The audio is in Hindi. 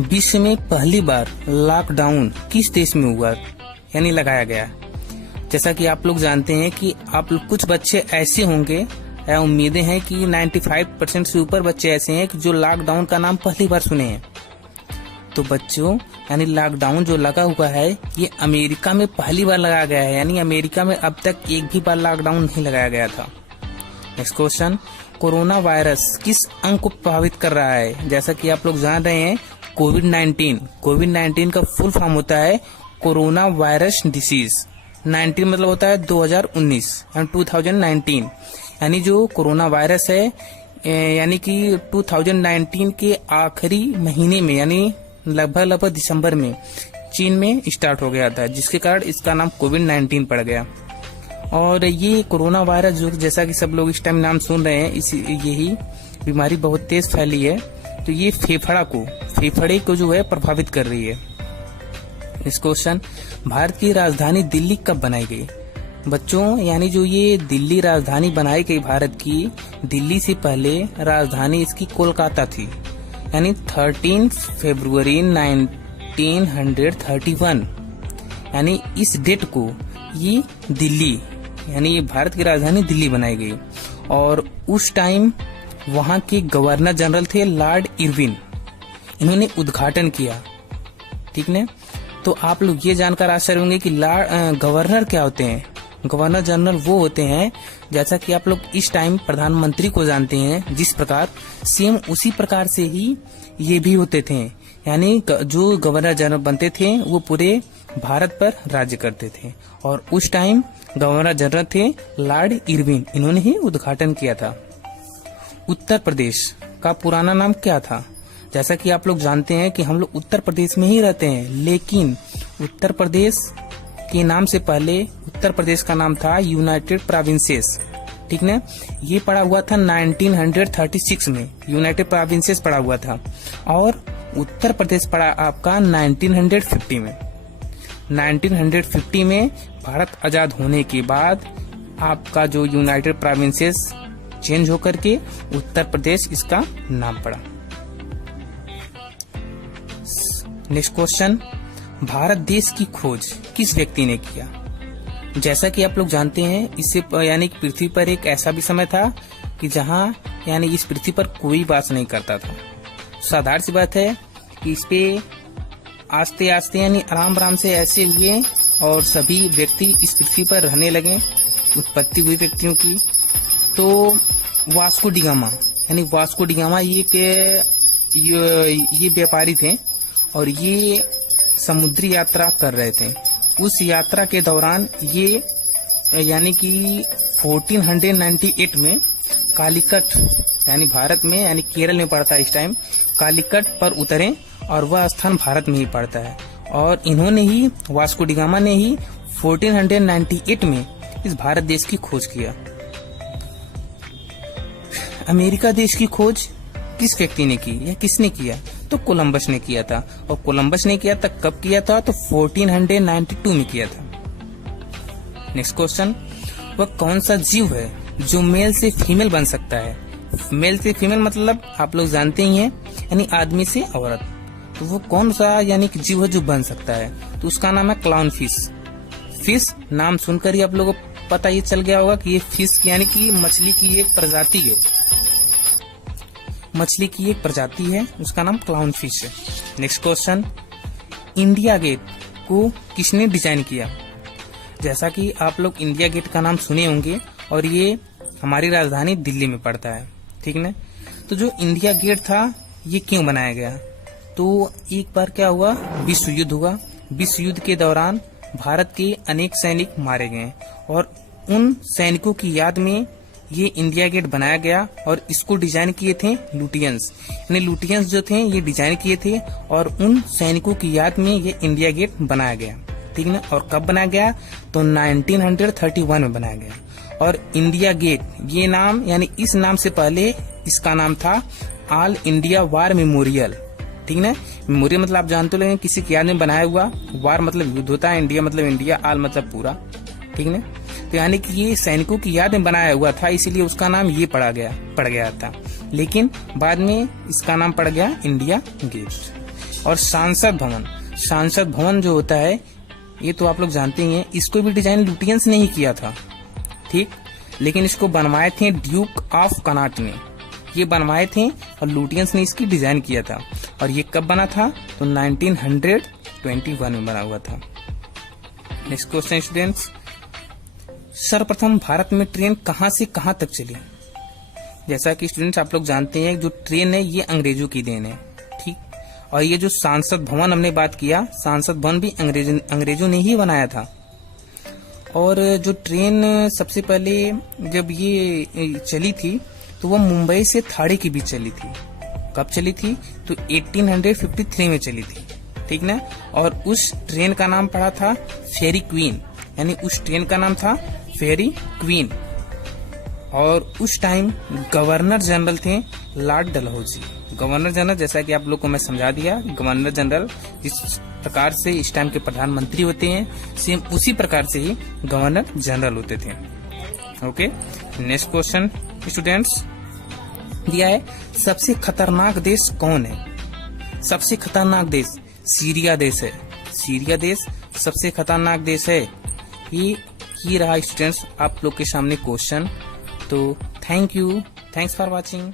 विश्व में पहली बार लॉकडाउन किस देश में हुआ यानी लगाया गया। जैसा कि आप लोग जानते हैं कि आप लोग कुछ बच्चे ऐसे होंगे या उम्मीदें हैं कि 95% से ऊपर बच्चे ऐसे हैं कि जो लॉकडाउन का नाम पहली बार सुने हैं। तो बच्चों यानी लॉकडाउन जो लगा हुआ है ये अमेरिका में पहली बार लगाया गया है, यानी अमेरिका में अब तक एक भी बार लॉकडाउन नहीं लगाया गया था। नेक्स्ट क्वेश्चन, कोरोना वायरस किस अंग को प्रभावित कर रहा है। जैसा कि आप लोग जान रहे हैं कोविड-19 का फुल फॉर्म होता है कोरोना वायरस डिसीज। 19 मतलब होता है 2019 एंड 2019, यानी जो कोरोना वायरस है यानी कि 2019 के आखिरी महीने में यानी लगभग दिसंबर में चीन में स्टार्ट हो गया था, जिसके कारण इसका नाम कोविड-19 पड़ गया। और ये कोरोना वायरस जो जैसा कि सब लोग इस टाइम नाम सुन रहे हैं, यही बीमारी बहुत तेज फैली है। तो ये फेफड़े को जो है प्रभावित कर रही है। इस क्वेश्चन, भारत की राजधानी दिल्ली कब बनाई गई। बच्चों यानी जो ये दिल्ली राजधानी बनाई गई भारत की, दिल्ली से पहले राजधानी इसकी कोलकाता थी, यानी 13 फरवरी 1931, यानी इस डेट को ये दिल्ली यानी ये भारत की राजधानी दिल्ली बनाई गई। और उस टाइम वहां के गवर्नर जनरल थे लॉर्ड इरविन, इन्होंने उद्घाटन किया। ठीक है, तो आप लोग ये जानकर आश्चर्य होंगे कि गवर्नर क्या होते हैं। गवर्नर जनरल वो होते हैं जैसा कि आप लोग इस टाइम प्रधानमंत्री को जानते हैं, जिस प्रकार सेम उसी प्रकार से ही ये भी होते थे। यानी जो गवर्नर जनरल बनते थे वो पूरे भारत पर राज्य करते थे। और उस टाइम गवर्नर जनरल थे लॉर्ड इरविन, इन्होंने ही उद्घाटन किया था। उत्तर प्रदेश का पुराना नाम क्या था। जैसा कि आप लोग जानते हैं कि हम लोग उत्तर प्रदेश में ही रहते हैं, लेकिन उत्तर प्रदेश के नाम से पहले उत्तर प्रदेश का नाम था यूनाइटेड प्रोविंसेस। ठीक ना, ये पड़ा हुआ था 1936 में, यूनाइटेड प्रोविंसेस पड़ा हुआ था। और उत्तर प्रदेश पड़ा आपका 1950 में। 1950 में भारत आजाद होने के बाद आपका जो यूनाइटेड प्रोविंसेस चेंज होकर के उत्तर प्रदेश इसका नाम पड़ा। नेक्स्ट क्वेश्चन, भारत देश की खोज किस व्यक्ति ने किया। जैसा कि आप लोग जानते हैं इससे यानी कि पृथ्वी पर एक ऐसा भी समय था कि जहां यानी इस पृथ्वी पर कोई वास नहीं करता था। साधारण सी बात है कि इस पे आस्ते आस्ते यानी आराम से ऐसे हुए और सभी व्यक्ति इस पृथ्वी पर रहने लगे, उत्पत्ति हुई व्यक्तियों की। तो वास्को डी गामा ये व्यापारी थे और ये समुद्री यात्रा कर रहे थे। उस यात्रा के दौरान ये यानी कि 1498 में कालीकट यानी भारत में यानी केरल में पड़ता है इस टाइम, कालीकट पर उतरे और वह स्थान भारत में ही पड़ता है। और इन्होंने ही वास्को डी गामा ने ही 1498 में इस भारत देश की खोज किया। अमेरिका देश की खोज किस व्यक्ति ने की या किसने किया, तो कोलंबस ने किया था। और कोलंबस ने किया था कब किया था, तो 1492 में किया था। नेक्स्ट क्वेश्चन, वह कौन सा जीव है जो मेल से फीमेल बन सकता है। मेल से फीमेल मतलब आप लोग जानते ही हैं, यानी आदमी से औरत। तो वो कौन सा यानी कि जीव है जो बन सकता है, तो उसका नाम है क्लाउन फिश। नाम सुनकर ही आप लोगों को पता ये चल गया होगा कि ये फिश यानी कि मछली की एक प्रजाति है, उसका नाम क्लाउन फिश है। नेक्स्ट क्वेश्चन, इंडिया गेट को किसने डिजाइन किया। जैसा कि आप लोग इंडिया गेट का नाम सुने होंगे और ये हमारी राजधानी दिल्ली में पड़ता है। ठीक ना, तो जो इंडिया गेट था ये क्यों बनाया गया, तो एक बार क्या हुआ, विश्व युद्ध हुआ। विश्व युद्ध के दौरान भारत के अनेक सैनिक मारे गए और उन सैनिकों की याद में ये इंडिया गेट बनाया गया। और इसको डिजाइन किए थे लुटियंस, यानी लुटियंस जो थे ये डिजाइन किए थे और उन सैनिकों की याद में ये इंडिया गेट बनाया गया। ठीक ना, और कब बनाया गया, तो 1931 में बनाया गया। और इंडिया गेट ये नाम यानी इस नाम से पहले इसका नाम था ऑल इंडिया वार मेमोरियल। ठीक ना, मेमोरियल मतलब आप जानते हो किसी की याद में बनाया हुआ, वार मतलब युद्ध होता है, इंडिया मतलब इंडिया, ऑल मतलब पूरा। ठीक ना, तो यानी कि ये सैनिकों की याद में बनाया हुआ था, इसीलिए उसका नाम ये पड़ गया था। लेकिन बाद में इसका नाम पड़ गया इंडिया गेट। और सांसद भवन जो होता है ये तो आप लोग जानते ही हैं, इसको भी डिजाइन लुटियंस ने ही किया था, ठीक, लेकिन इसको बनवाए थे ड्यूक ऑफ कनाट ने, ये बनवाए थे और लुटियंस ने इसकी डिजाइन किया था। और ये कब बना था? तो 1921 में बना हुआ था। नेक्स्ट क्वेश्चन स्टूडेंट्स, सर्वप्रथम भारत में ट्रेन कहां से कहां तक चली? जैसा कि स्टूडेंट्स आप लोग जानते हैं जो ट्रेन है ये अंग्रेजों की देन है, ठीक, और ये जो सांसद भवन हमने बात किया, सांसद भवन भी अंग्रेजों ने ही बनाया था। और जो ट्रेन सबसे पहले जब ये चली थी तो वह मुंबई से थाड़े के बीच चली थी। कब चली थी? तो 1853 में चली थी, ठीक ना। और उस ट्रेन का नाम पड़ा था फेरी क्वीन, यानी उस ट्रेन का नाम था फेरी क्वीन। और उस टाइम गवर्नर जनरल थे लॉर्ड डलहौजी। गवर्नर जनरल, जैसा कि आप लोग को मैं समझा दिया, गवर्नर जनरल जिस प्रकार से इस टाइम के प्रधानमंत्री होते हैं, सेम उसी प्रकार से ही गवर्नर जनरल होते थे। ओके, नेक्स्ट क्वेश्चन स्टूडेंट्स दिया है, सबसे खतरनाक देश कौन है? सबसे खतरनाक देश सीरिया देश है। सीरिया देश सबसे खतरनाक देश है। ये रहा स्टूडेंट्स आप लोग के सामने क्वेश्चन। तो thank you, thanks for watching.